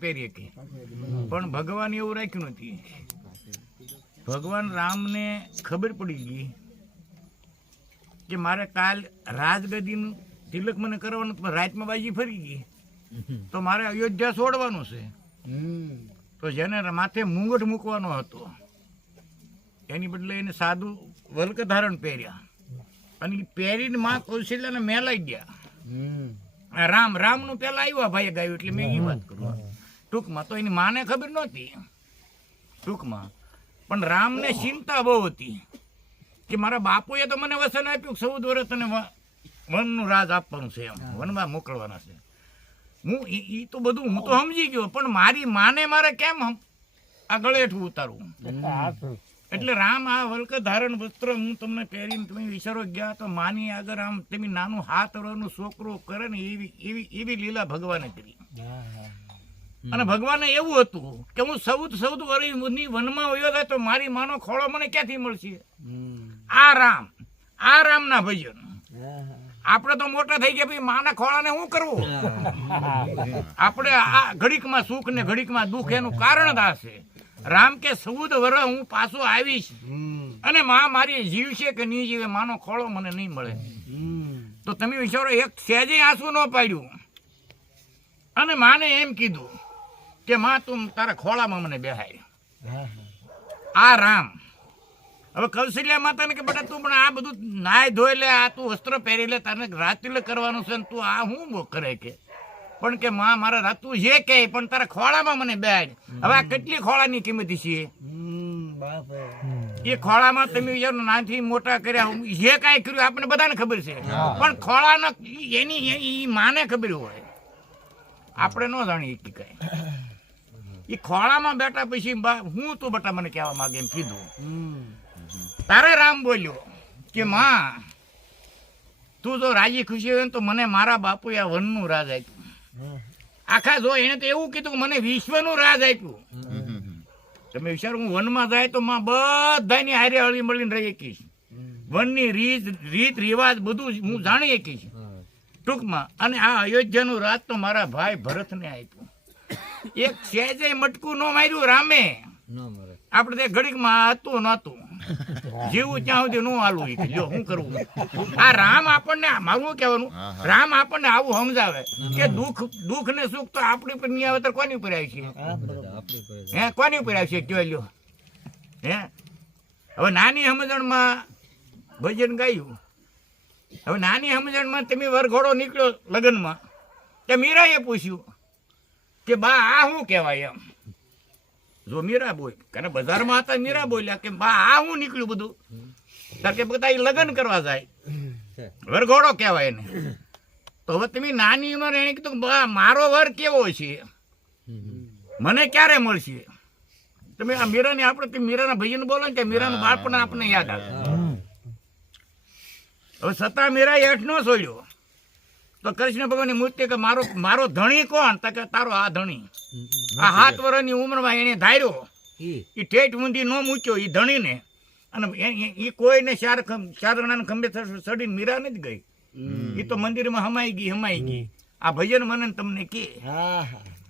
પહેરી કે. પણ ભગવાન એવું રાખ્યું નથી. ભગવાન રામને ખબર પડી ગઈ કે મારે કાલ રાજગદીનું તિલક મને કરવાનું પણ રાતમાં બાજી ફરી ગઈ. તો મારે અયોધ્યા છોડવાનું છે. તો જેને માથે મુંગટ મૂકવાનો હતો એની બદલે એને સાદું વલ્ક ધારણ પહેર્યા. અને પહેરીને માં કૌશલ્યાને મેલાઈ ગયા. રામ રામનું પેલા આવ્યા ભાઈએ ગાયું એટલે મેં એ વાત કરું. ટૂંકમાં તો એની માને ખબર નહોતી. ટૂંકમાં. પણ રામને ચિંતા બહુ હતી કે મારા બાપુએ તો મને વસન આપ્યું ચૌદ વર્ષ તને વનનું રાજ આપવાનું છે એમ. વનમાં મોકલવાના છે. હું એ તો બધું હું તો સમજી ગયો પણ મારી માને મારે કેમ આ ગળેઠું ઉતારવું? એટલે રામ આ વલ્ક ધારણ વસ્ત્ર હું તમને પહેરીને તમે વિચારો ગયા તો માની આગળ આમ તમે નાનું હાથ વરનું છોકરો કરે ને એવી એવી એવી લીલા ભગવાને કરી. અને ભગવાને એવું હતું કે હું સૌદ સૌદ વરની વનમાં વયો થાય તો મારી માનો ખોળો મને ક્યાંથી મળશે? આ રામ આ રામ ના ભજન આપણે તો મોટા થઈ ગયા ભાઈ માના ખોળાને શું કરવું? આપણે આ ઘડીકમાં સુખ ને ઘડીકમાં દુઃખ એનું કારણ જ રામ કે સૌદ વર હું પાછો આવીશ. અને માં મારી જીવશે કે નહીં જીવે માનો ખોળો મને નહીં મળે. તો તમે વિચારો એક સહેજે આંસુ ન પાડ્યું. અને માને એમ કીધું કે માં તું તારા ખોળામાં મને બેહાય. આ રામ. હવે કૌશલ્યા માતાને કે બેટા તું પણ આ બધું નાય ધોઈ લે આ તું વસ્ત્ર પહેરી લે તને રાત્રિલે કરવાનું છે ને તું આ હું કરે કે? પણ કે માં મારા રાતુ જે કહે પણ તારા ખોળામાં મને બેહાય હવે આ કેટલી ખોળાની કિંમત છે? એ ખોળામાં તમે નાથી મોટા કર્યા જે કાંઈ કર્યું આપણે બધાને ખબર છે. પણ ખોળાના એની એ માને ખબર હોય. આપણે ન જાણીએ કે કઈ. એ ખોળામાં બેઠા પછી હું તું બટા મને કહેવા માંગે એમ કીધું. તારે રામ બોલ્યો કે માં તું જો રાજી ખુશી હોય તો મને મારા બાપુએ આ વનનું રાજ આપ્યું. આખા જો એને તો એવું કીધું કે મને વિશ્વનું રાજ આપ્યું. તમે વિચારો હું વનમાં જાય તો માં બધાની હારે હળી મળીને રહી શકીશ. વનની રીત રીત રિવાજ બધું હું જાણી શકીશ. ટૂંકમાં. અને આ અયોધ્યાનું રાજ તો મારા ભાઈ ભરતને આપ્યું. એક સહેજે મટકું નો માર્યું રામે. આપણે તે ઘડીકમાં હતું નતું જીવું ત્યાં સુધી નું હાલવું જો શું કરવું આ રામ આપણને મારું કેવાનું કહેવાનું? રામ આપણને આવું સમજાવે કે દુઃખ દુઃખ ને સુખ તો આપણી પર નહીં આવે તો કોની ઉપર આવી છે? હે કોની ઉપર છે? કયો લ્યો. હે? હવે નાની સમજણમાં ભજન ગાયું. હવે નાની સમજણમાં તમે વરઘોડો નીકળ્યો લગ્નમાં તે મીરાએ પૂછ્યું કે બા આ શું કહેવાય એમ? જો મીરા બોલ કારણ બજારમાં હતા મીરા બોલ્યા કે બા આ શું નીકળ્યું બધું? તાર કે બધા લગ્ન કરવા જાય. વરઘોડો કહેવાય એને. તો હવે તમે નાની ઉંમર એને કીધું બા મારો વર કેવો છે? મને ક્યારે મળશે? તમે આ મીરાને આપણે મીરાના ભાઈને બોલો ને કે મીરાનું બાળપણ આપણને યાદ આવે. હવે છતાં મીરા એઠ નો છોડ્યો તો કૃષ્ણ ભગવાનની મૂર્તિ કે મારો મારો ધણી કોણ? તો કે તારો આ ધણી. આ સાત વર્ષની ઉંમરમાં એને ધાર્યો. એ. ઠેઠ ઊંધી ન મૂક્યો એ ધણીને. અને એ કોઈને ચાર ચાર જણાને ખંભે સડી ચડીને મીરા નથી ગઈ. એ તો મંદિરમાં હમાઈ ગઈ હમાઈ ગઈ. આ ભજન મને તમને કે.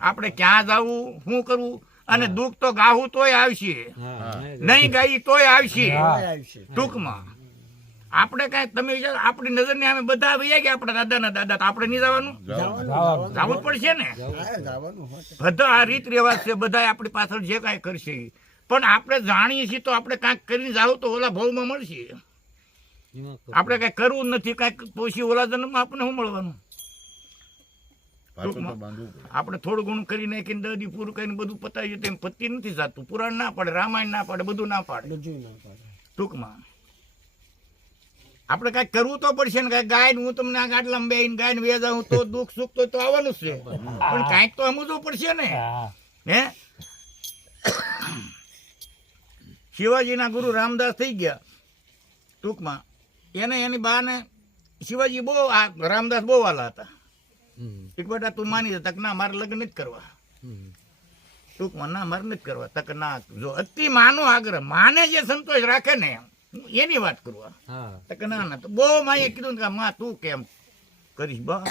આપણે ક્યાં જવું શું કરવું? અને દુઃખ તો ગાવું તોય આવશે. નહીં ગાઈ તોય આવશે. ટૂંકમાં. આપણે કાંઈ તમે આપણી નજરની સામે બધા વૈયા કે આપણા દાદાના દાદા તો આપણે નહીં જવાનું? જવું જ પડશે ને? બધા આ રીત રિવાજ છે બધા આપણી પાછળ જે કાંઈ કરશે. પણ આપણે જાણીએ છીએ તો આપણે કાંઈક કરીને જાવ તો ઓલા ભાવમાં મળશે. આપણે કાંઈ કરવું જ નથી કાંઈક પોષી ઓલા જન્મમાં આપણે શું મળવાનું? ટૂંકમાં આપણે થોડું ઘણું કરી નાખીને દદી પૂરું કરીને બધું પતાવી તેમ પતિ નથી જાતું. પુરાણ ના પડે રામાયણ ના પડે. બધું ના પાડે. ટૂંકમાં. આપણે કઈ કરવું તો પડશે ને કઈ ગાય હું તમને આ ગાટલામાં બેહીને ગાયને હું તો દુઃખ સુખ તો આવવાનું છે. પણ કાંઈક તો સમજવું પડશે ને. હે. શિવાજીના ગુરુ રામદાસ થઈ ગયા ટૂંકમાં. એને એની બાને શિવાજી બહુ આ રામદાસ બહુ વાલા હતા. એક બેટા તું માની તક ના મારે લગ્ન જ કરવા. ટૂંકમાં ના મારે નથી કરવા. તક ના જો અતિ માનો આગ્રહ. માને જે સંતોષ રાખે ને હું એની વાત કરવા કે ના ના તો બહુ માએ કીધું કે માં તું કેમ કરીશ બા?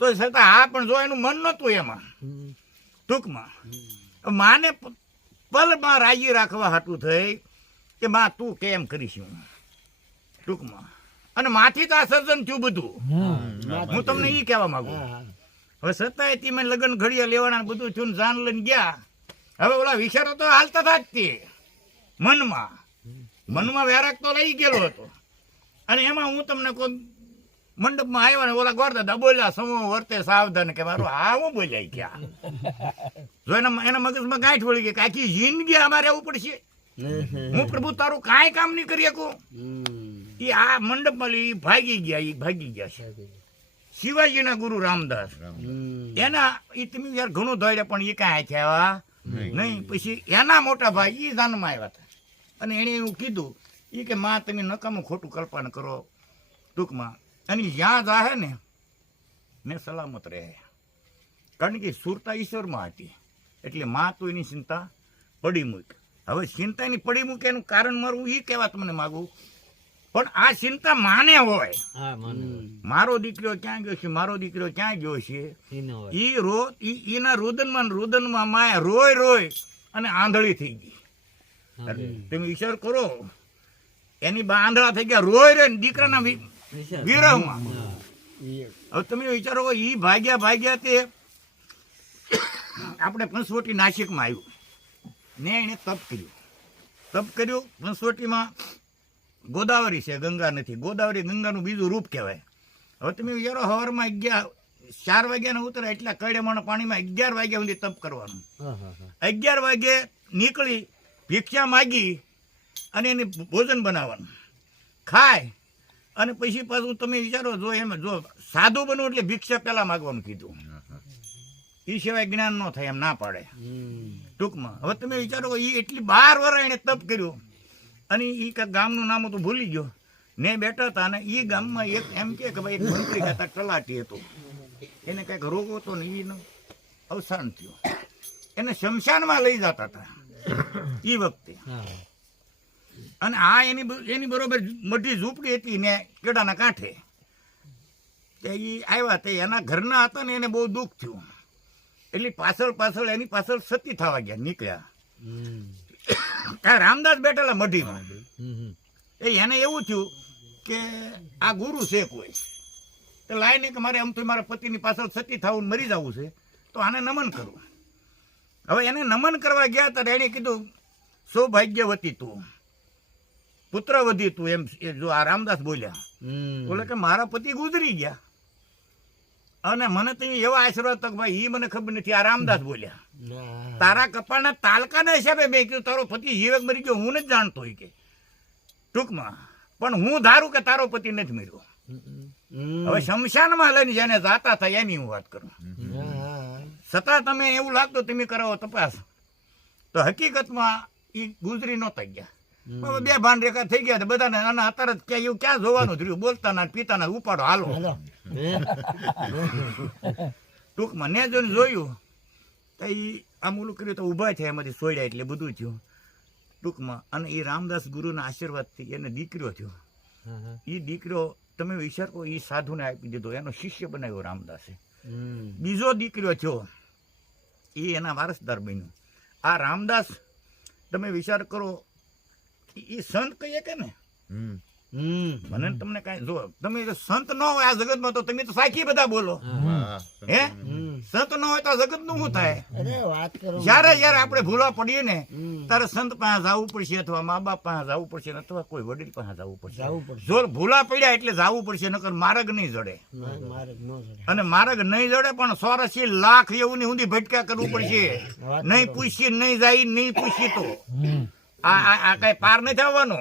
તો છતાં હા પણ જો એનું મન નહોતું એમાં ટૂંકમાં. માને પલમાં રાજી રાખવા હાટું થઈ કે માં તું કેમ કરીશ હું ટૂંકમાં. અને માથી તો આ સર્જન થયું બધું. હું તમને એ કહેવા માંગુ. હવે સત્તાએ તી મેં લગ્ન ઘડિયા લેવાના બધું થયું ને જાન લઈને ગયા. હવે ઓલા વિચારો તો હાલતા હતા જ તે મનમાં. મનમાં વેરાક તો રહી ગયેલો હતો. અને એમાં હું તમને કોઈ મંડપમાં આવ્યા ને ઓલા ગોરદાદા બોલ્યા સમો વર્તે સાવધાન. કે મારું આ હું બોલ્યા ક્યાં? જો એના એના મગજમાં ગાંઠ વળી ગઈ કે આખી જિંદગી અમારે આવું પડશે. હું પ્રભુ તારું કાંઈ કામ નહીં કરી શકું. એ આ મંડપમાં એ ભાગી ગયા એ ભાગી ગયા છે. શિવાજીના ગુરુ રામદાસ. એના એ તમે યાર ઘણું દોડ્યા પણ એ કાંઈ થયા નહીં. પછી એના મોટા ભાઈ એ જાનમાં આવ્યા હતા. અને એણે એવું કીધું એ કે માં તમે નકામું ખોટું કલ્પના કરો ટૂંકમાં. અને જ્યાં જાહે ને ને સલામત રહે. કારણ કે સુરતા ઈશ્વરમાં હતી. એટલે માં તો એની ચિંતા પડી મૂક. હવે ચિંતાની પડી મૂકે એનું કારણ મારું એ કહેવા તમને માગું. પણ આ ચિંતા માને હોય. મારો દીકરો ક્યાં ગયો છે? મારો દીકરો ક્યાં ગયો છે? ઈ રો ઈ રુદનમાં રુદનમાં માયા રોય રોય અને આંધળી થઈ ગઈ. તમે વિચાર કરો એની બા આંધળા થઈ ગયા રોય રે દીકરાના વિરહમાં. હવે તમે વિચારો કે ઈ ભાગ્યા ભાગ્યા તે આપણે પંચવટી નાસિકમાં આવ્યું. ને એને તપ કર્યું. તપ કર્યું પંચવટીમાં ગોદાવરી છે ગંગા નથી. ગોદાવરી ગંગાનું બીજું રૂપ કહેવાય. હવે તમે વિચારો હવારમાં અગિયાર ચાર વાગ્યાને ઉતરે એટલા કડે પાણીમાં અગિયાર વાગ્યા સુધી તપ કરવાનું. હા, હા, હા. અગિયાર વાગે નીકળી ભિક્ષા માગી અને એને ભોજન બનાવવાનું. ખાય અને પછી પાછું તમે વિચારો જો એમ જો સાદું બનવું એટલે ભિક્ષા પહેલાં માગવાનું કીધું. એ સિવાય જ્ઞાન ન થાય એમ ના પાડે. ટૂંકમાં. હવે તમે વિચારો એ એટલી બાર વર્ષ એને તપ કર્યું અને એ કાંઈક ગામનું નામ તો ભૂલી ગયો. ને બેઠા હતા અને એ ગામમાં એક એમ કે કે ભાઈ એક મંત્રી હતા તલાટી હતો. એને કંઈક રોગ હતો ને એનું અવસાન થયું. એને શમશાનમાં લઈ જતા હતા. એ વખતે. અને આ એની એની બરોબર મોટી ઝૂંપડી હતી ને કેડાના કાંઠે. તે એ આવ્યા તે એના ઘરના હતા ને એને બહુ દુઃખ થયું એટલે પાછળ પાછળ એની પાછળ સતી થવા ગયા, નીકળ્યા. હમ. રામદાસ બેઠેલા મઢીમાં. એ એને એવું થયું કે આ ગુરુ છે કોઈ. તો લાઈને કે મારે આમ તો મારા પતિની પાછળ સતી થવું મરી જવું છે, તો આને નમન કરું. હવે એને નમન કરવા ગયા ત્યારે એણે કીધું સૌભાગ્યવતી તું પુત્રવધી તું એમ એ જો આ રામદાસ બોલ્યા. બોલે કે મારા પતિ ગુજરી ગયા. અને મને તો એવા આશીર્વાદ તક ભાઈ એ મને ખબર નથી. આ રામદાસ બોલ્યા. તારા કપાળના તાલકાના હિસાબે મેં કીધું તારો પતિ જીવક મરી ગયો હું નથી જાણતો હોય કે. ટૂંકમાં. પણ હું ધારું કે તારો પતિ નથી મર્યો. હવે શમશાનમાં લઈને જેને જાતા થાય એની હું વાત કરું. છતાં તમે એવું લાગતું તમે કરાવો તપાસ. તો હકીકતમાં એ ગુજરી નહોતા ગયા. બે ભાન રેખા થઈ ગયા બધાને આના અત્યારે જ ક્યાં એવું ક્યાં જોવાનું થયું બોલતા ના પીતા ના ઉપાડો હાલો. ટૂંકમાં ને જોઈને જોયું તો એ આમ ઓલું કર્યું તો ઊભા થયા એમાંથી સોડ્યા એટલે બધું થયું. ટૂંકમાં અને એ રામદાસ ગુરુના આશીર્વાદથી એને દીકરો થયો. એ દીકરો તમે વિચાર કહો એ સાધુને આપી દીધો એનો શિષ્ય બનાવ્યો રામદાસે. બીજો દીકરો થયો એ એના વારસદાર બન્યો આ રામદાસ તમે વિચાર કરો એ સંત કહીએ કે ને. મને તમને કઈ જો તમે સંત ન હોય આ જગતમાં તો તમે તો સાખી બધા બોલો. હે સંત ન હોય તો આ જગતનું શું થાય? જયારે વાત કરો. જ્યારે આપણે ભૂલા પડીએ ને ત્યારે સંત પાસે જવું પડશે અથવા મા બાપ પાસે જવું પડશે અથવા કોઈ વડીલ પાસે જવું પડશે. જાવું પડશે. જો ભૂલા પડ્યા એટલે જવું પડશે નકર માર્ગ નહીં જડે. અને માર્ગ નહીં જડે પણ સોરસી લાખ એવું ની ઊંધી ભટકા કરવું પડશે. નહીં પૂછીએ નહીં જાય નહીં પૂછીએ તો. આ આ આ કઈ પાર નથી આવવાનો.